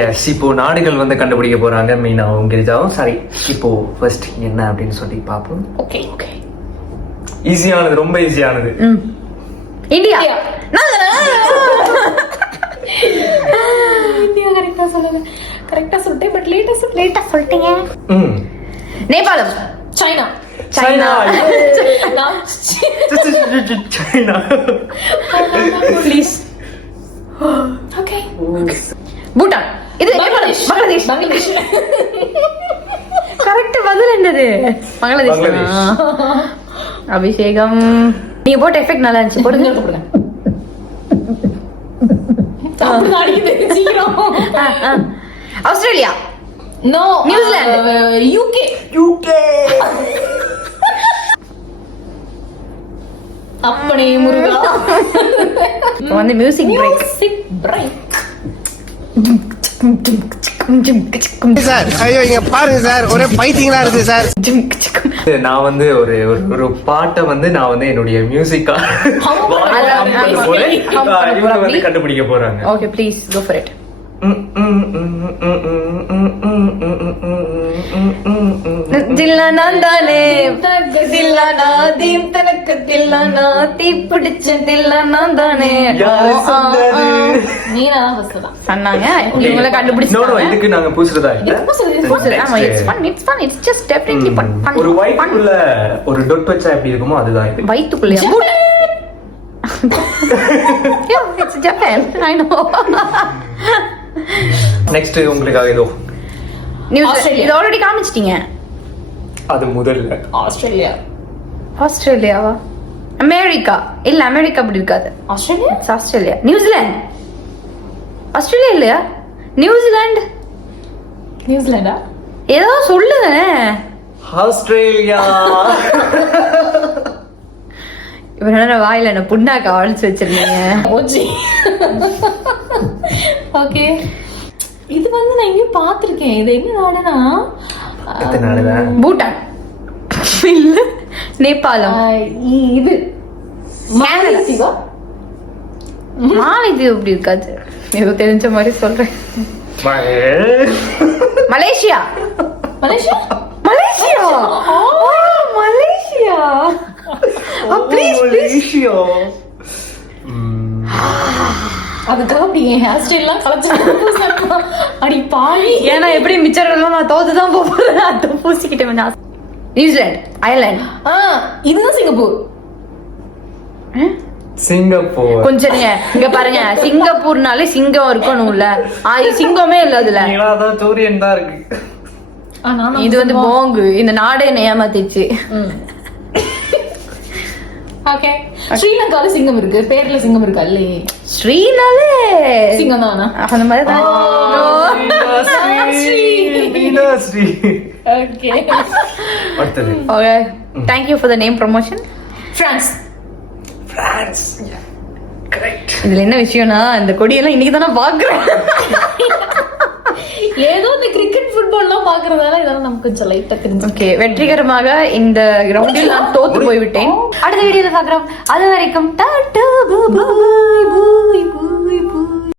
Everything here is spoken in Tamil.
எஸ், இப்போ நாடுகள் வந்து கண்டுபிடிக்க போறாங்க. மீனாவும் கிரிஜாவும். சரி, இப்போ ஃபர்ஸ்ட் என்ன அப்படின்னு சொல்லி பார்ப்போம். Okay okay. ஈஸியானது, ரொம்ப ஈஸியானது. இந்தியா. இந்தியா கரெக்டா சொல்லுங்க. கரெக்டா சொல்லிட்டேன், பட் லேட்டா சொல்லிட்டீங்க. நேபாளம். China. China. China. Please. Okay. Bhutan. இது பங்களாதேஷ். பங்களாதேஷ். கரெக்ட் பதில் என்னது? பங்களாதேஷ். அபிஷேகம். நீங்க போட்ட எஃபெக்ட் நல்லா இருந்துச்சு. போடுங்க. ஆஸ்திரேலியா. நோ. நியூசிலாந்து. யூகே. அப்பனே முருகா. இப்போ வந்து மியூசிக் பிரேக். சார், ஐயோ இங்க பாருங்க சார், ஒரே பைத்தியங்களா இருக்கு சார். நான் வந்து ஒரு பாட்டை வந்து நான் வந்து என்னுடைய மியூசிக்கா இவங்க வந்து கண்டுபிடிக்க போறாங்க. Okay, please go for it. Thillana தானே தில்லானா தீம் தனக்கு தில்லானா தீ பிடிச்ச தில்லானா தானே நீனா ஃபர்ஸ்ட் தான் சொன்னாங்க. இவங்கள கண்டுபிடிச்சாங்க. இதுக்கு நாங்க பூசுறதா இல்ல. ஆமா, it's fun. It's just definitely fun. ஒரு வயித்துக்குள்ள ஒரு டொட் வச்சா எப்படி இருக்குமோ அதுதான் இது. வயித்துக்குள்ளயா? Yeah, it's Japan. I know. Next உங்களுக்காக ஏதோ நியூசிலாந்து. இது ஆல்ரெடி காமிச்சிட்டீங்க. அது முதல்ல ஆஸ்திரேலியா. ஆஸ்திரேலியாவா? அமெரிக்கா. இல்ல, அமெரிக்கா அப்படி இருக்காது. ஆஸ்திரேலியா. ஆஸ்திரேலியா. நியூசிலாந்து. ஆஸ்திரேலியா இல்லையா? நியூசிலாந்து. நியூசிலாண்டா? ஏதோ சொல்லுங்க. ஆஸ்திரேலியா. இவர் என்ன வாயில என்ன புண்ணாக்க அழைச்சு வச்சிருந்தீங்க? ஓஜி. ஓகே. இது வந்து நான் எங்கேயும் பார்த்திருக்கேன். இது என்ன நாடுனா? பூட்டான். இல்ல, நேபாளம். இது மாலத்தீவா? மாலத்தீவு அப்படி இருக்காது. ஏதோ தெரிஞ்ச மாதிரி சொல்றேன். Malaysia. Malaysia. Malaysia. Malaysia. Malaysia. அதுக்காக அப்படி என் ஹேர் ஸ்டைல்லாம் கலைச்சு அடி பாவி. ஏன்னா எப்படி மிச்சரெல்லாம் நான் தோத்துதான் போறேன். அதை பூசிக்கிட்டேன். நியூசிலாந்து. அயர்லாந்து. இதுதான் சிங்கப்பூர். சிங்கப்பூர். கொஞ்சம் இங்க பாருங்க, சிங்கப்பூர்னாலே சிங்கம் இருக்கணும்ல. சிங்கமே இல்ல அதுல. சூரியன் தான் இருக்கு. இது வந்து போங்கு. இந்த நாடே ஏமாத்திச்சு. ஓகே. ஸ்ரீலங்கால சிங்கம் இருக்கு. பேர்ல சிங்கம் இருக்கா? இல்லையே. ஸ்ரீனாலே சிங்கம் தானா? அந்த மாதிரி தான். ஓகே. அடுத்தது. Okay, thank you for the name promotion. France. France. Correct. இதுல என்ன விஷயம்னா, இந்த கொடியெல்லாம் இன்னைக்கு தானே பாக்குறேன். ஏதோ இந்த கிரிக்கெட் ஃபுட்பால்லாம் பாக்குறதால இதெல்லாம் நமக்கு கொஞ்சம் லைட்டா தெரிஞ்சு. ஓகே, வெற்றிகரமாக இந்த ரவுண்டில் நான் தோத்து போய்விட்டேன். அடுத்த வீடியோல பாக்குறோம். அது வரைக்கும் டாடா, பை பை.